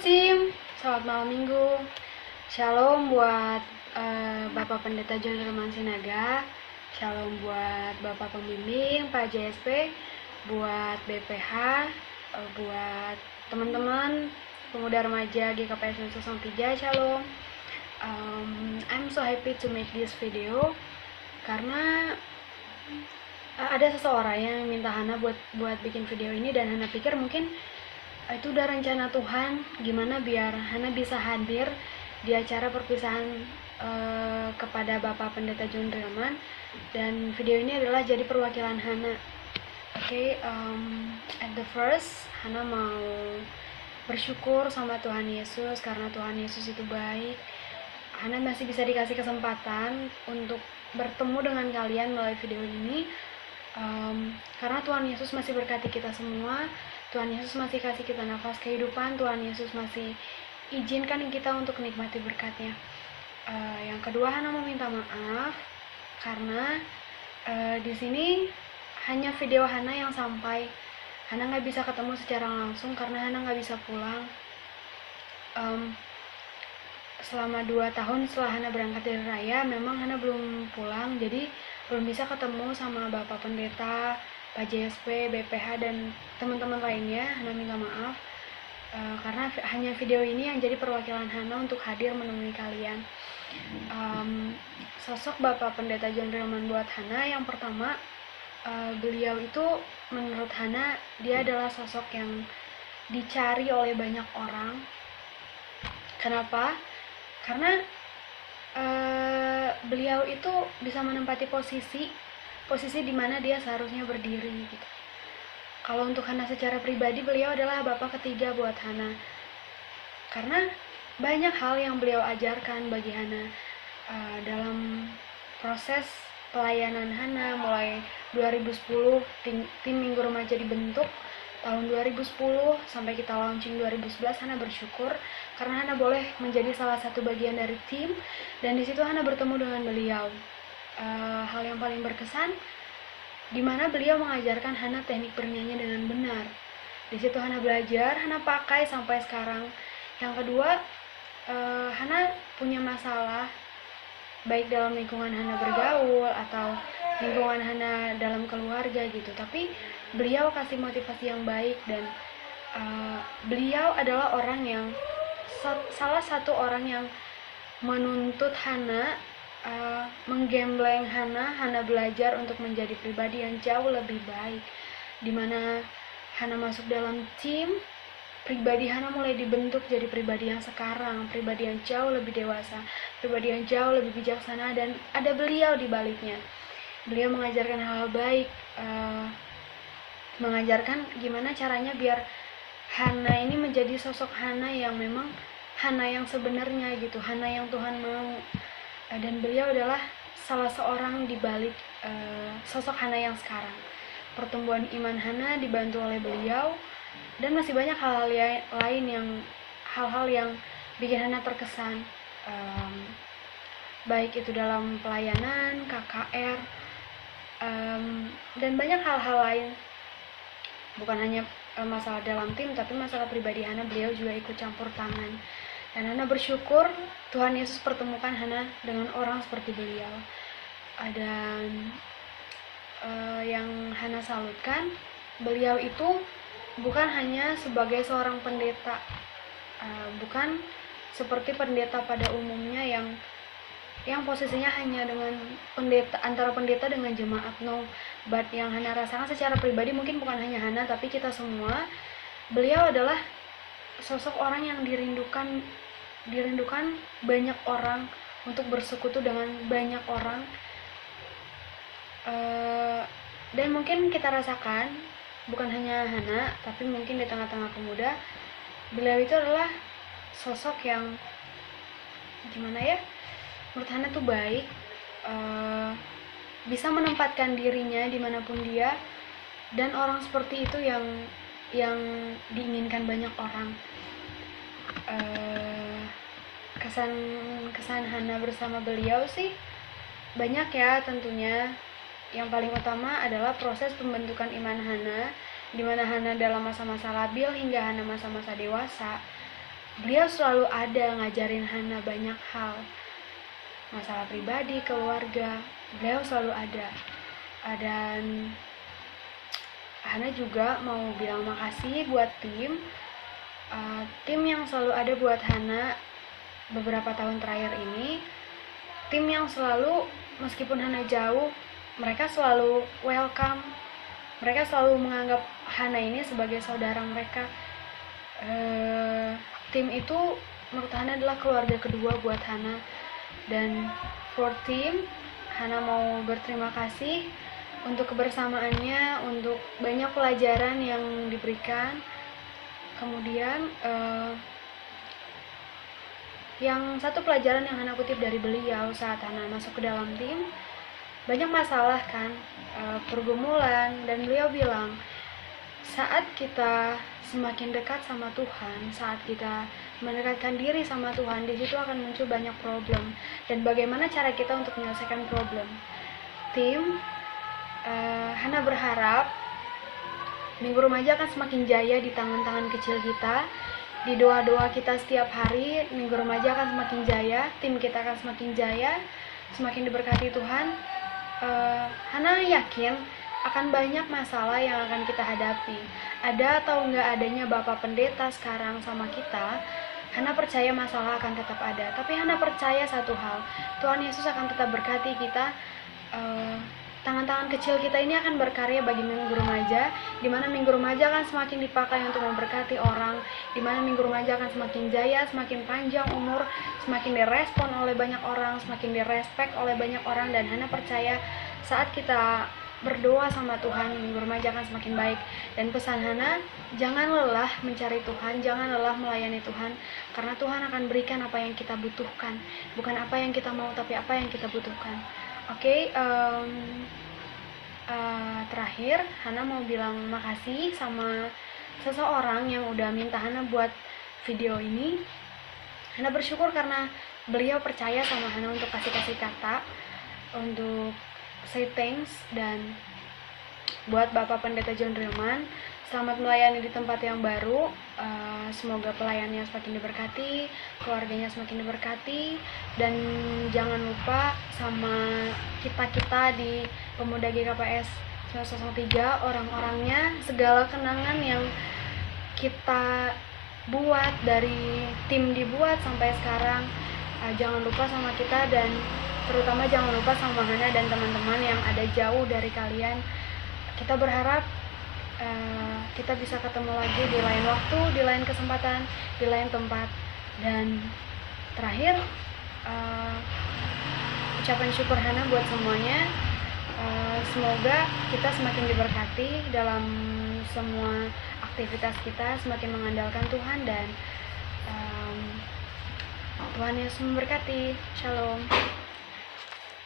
Sim, selamat malam minggu. Shalom buat Bapak Pendeta John Roman Sinaga. Shalom buat Bapak Pembimbing, Pak JSP, buat BPH, buat teman-teman pemuda remaja GKPS 03. Shalom. I'm so happy to make this video karena ada seseorang yang minta Hana buat bikin video ini, dan Hana pikir mungkin itu udah rencana Tuhan gimana biar Hana bisa hadir di acara perpisahan kepada Bapak Pendeta John Rilman, dan video ini adalah jadi perwakilan Hana. At the first Hana mau bersyukur sama Tuhan Yesus karena Tuhan Yesus itu baik. Hana masih bisa dikasih kesempatan untuk bertemu dengan kalian melalui video ini, karena Tuhan Yesus masih berkati kita semua. Tuhan Yesus masih kasih kita nafas kehidupan. Tuhan Yesus masih izinkan kita untuk menikmati berkat-Nya. Yang kedua, Hana mau minta maaf karena di sini hanya video Hana yang sampai. Hana nggak bisa ketemu secara langsung karena Hana nggak bisa pulang. Selama 2 tahun setelah Hana berangkat dari Raya, memang Hana belum pulang, jadi belum bisa ketemu sama Bapak Pendeta, Pak JSP, BPH, dan teman-teman lainnya. Hana minta maaf karena hanya video ini yang jadi perwakilan Hana untuk hadir menemui kalian. Sosok Bapak Pendeta John Rilman buat Hana, yang pertama, beliau itu menurut Hana dia adalah sosok yang dicari oleh banyak orang. Kenapa? Karena beliau itu bisa menempati posisi di mana dia seharusnya berdiri gitu. Kalau untuk Hana secara pribadi, beliau adalah bapak ketiga buat Hana. Karena banyak hal yang beliau ajarkan bagi Hana dalam proses pelayanan Hana. Mulai 2010 tim Minggu Remaja dibentuk, tahun 2010 sampai kita launching 2011, Hana bersyukur karena Hana boleh menjadi salah satu bagian dari tim, dan di situ Hana bertemu dengan beliau. Hal yang paling berkesan di mana beliau mengajarkan Hana teknik bernyanyi dengan benar. Di situ Hana belajar, Hana pakai sampai sekarang. Yang kedua, Hana punya masalah baik dalam lingkungan Hana bergaul atau lingkungan Hana dalam keluarga gitu, tapi beliau kasih motivasi yang baik, dan beliau adalah orang yang salah satu orang yang menuntut Hana, menggembleng Hana belajar untuk menjadi pribadi yang jauh lebih baik. Dimana Hana masuk dalam tim, pribadi Hana mulai dibentuk jadi pribadi yang sekarang, pribadi yang jauh lebih dewasa, pribadi yang jauh lebih bijaksana, dan ada beliau di baliknya. Beliau mengajarkan hal baik, mengajarkan gimana caranya biar Hana ini menjadi sosok Hana yang memang Hana yang sebenarnya gitu, Hana yang Tuhan mau. Dan beliau adalah salah seorang di balik sosok Hana yang sekarang. Pertumbuhan iman Hana dibantu oleh beliau, dan masih banyak hal-hal yang bikin Hana terkesan, baik itu dalam pelayanan, KKR, dan banyak hal-hal lain. Bukan hanya masalah dalam tim, tapi masalah pribadi Hana, beliau juga ikut campur tangan. Dan Hana bersyukur Tuhan Yesus pertemukan Hana dengan orang seperti beliau. Dan yang Hana salutkan, beliau itu bukan hanya sebagai seorang pendeta, bukan seperti pendeta pada umumnya yang posisinya hanya dengan antara pendeta dengan jemaat. No, but yang Hana rasakan secara pribadi, mungkin bukan hanya Hana tapi kita semua, beliau adalah sosok orang yang dirindukan banyak orang, untuk bersekutu dengan banyak orang. Dan mungkin kita rasakan, bukan hanya Hana tapi mungkin di tengah-tengah pemuda, beliau itu adalah sosok yang gimana ya, menurut Hana tuh baik, bisa menempatkan dirinya dimanapun dia, dan orang seperti itu yang diinginkan banyak orang. Kesan Hana bersama beliau sih banyak ya tentunya. Yang paling utama adalah proses pembentukan iman Hana, di mana Hana dalam masa-masa labil hingga Hana masa-masa dewasa. beliau selalu ada ngajarin Hana banyak hal, masalah pribadi, keluarga, beliau selalu ada. Dan Hana juga mau bilang makasih buat tim yang selalu ada buat Hana beberapa tahun terakhir ini. Tim yang selalu, meskipun Hana jauh, mereka selalu welcome, mereka selalu menganggap Hana ini sebagai saudara mereka. Tim itu menurut Hana adalah keluarga kedua buat Hana. Dan for tim, Hana mau berterima kasih untuk kebersamaannya, untuk banyak pelajaran yang diberikan. Kemudian yang satu pelajaran yang Hana kutip dari beliau saat Hana masuk ke dalam tim, banyak masalah kan, pergumulan, dan beliau bilang saat kita semakin dekat sama Tuhan, saat kita mendekatkan diri sama Tuhan, di situ akan muncul banyak problem. Dan bagaimana cara kita untuk menyelesaikan problem? Tim, Hana berharap Minggu Remaja akan semakin jaya di tangan-tangan kecil kita. Di doa-doa kita setiap hari, Minggu Remaja akan semakin jaya, tim kita akan semakin jaya, semakin diberkati Tuhan. Hana yakin akan banyak masalah yang akan kita hadapi. Ada atau enggak adanya Bapak Pendeta sekarang sama kita, Hana percaya masalah akan tetap ada. Tapi Hana percaya satu hal, Tuhan Yesus akan tetap berkati kita. Tangan-tangan kecil kita ini akan berkarya bagi Minggu Remaja, di mana Minggu Remaja akan semakin dipakai untuk memberkati orang, di mana Minggu Remaja akan semakin jaya, semakin panjang umur, semakin direspon oleh banyak orang, semakin direspek oleh banyak orang. Dan Hana percaya saat kita berdoa sama Tuhan, Minggu Remaja akan semakin baik. Dan pesan Hana, jangan lelah mencari Tuhan, jangan lelah melayani Tuhan, karena Tuhan akan berikan apa yang kita butuhkan, bukan apa yang kita mau, tapi apa yang kita butuhkan. Oke, terakhir Hana mau bilang makasih sama seseorang yang udah minta Hana buat video ini. Hana bersyukur karena beliau percaya sama Hana untuk kasih kata, untuk say thanks. Dan buat Bapak Pendeta John Rilman, selamat melayani di tempat yang baru. Semoga pelayannya semakin diberkati, keluarganya semakin diberkati, dan jangan lupa sama kita di Pemuda GKPS 903, orang-orangnya, segala kenangan yang kita buat dari tim dibuat sampai sekarang, jangan lupa sama kita, dan terutama jangan lupa sama Hana dan teman-teman yang ada jauh dari kalian. Kita berharap kita bisa ketemu lagi di lain waktu, di lain kesempatan, di lain tempat. Dan terakhir, ucapan syukur Hana buat semuanya. Semoga kita semakin diberkati dalam semua aktivitas kita, semakin mengandalkan Tuhan, dan Tuhan Yesus memberkati. Shalom.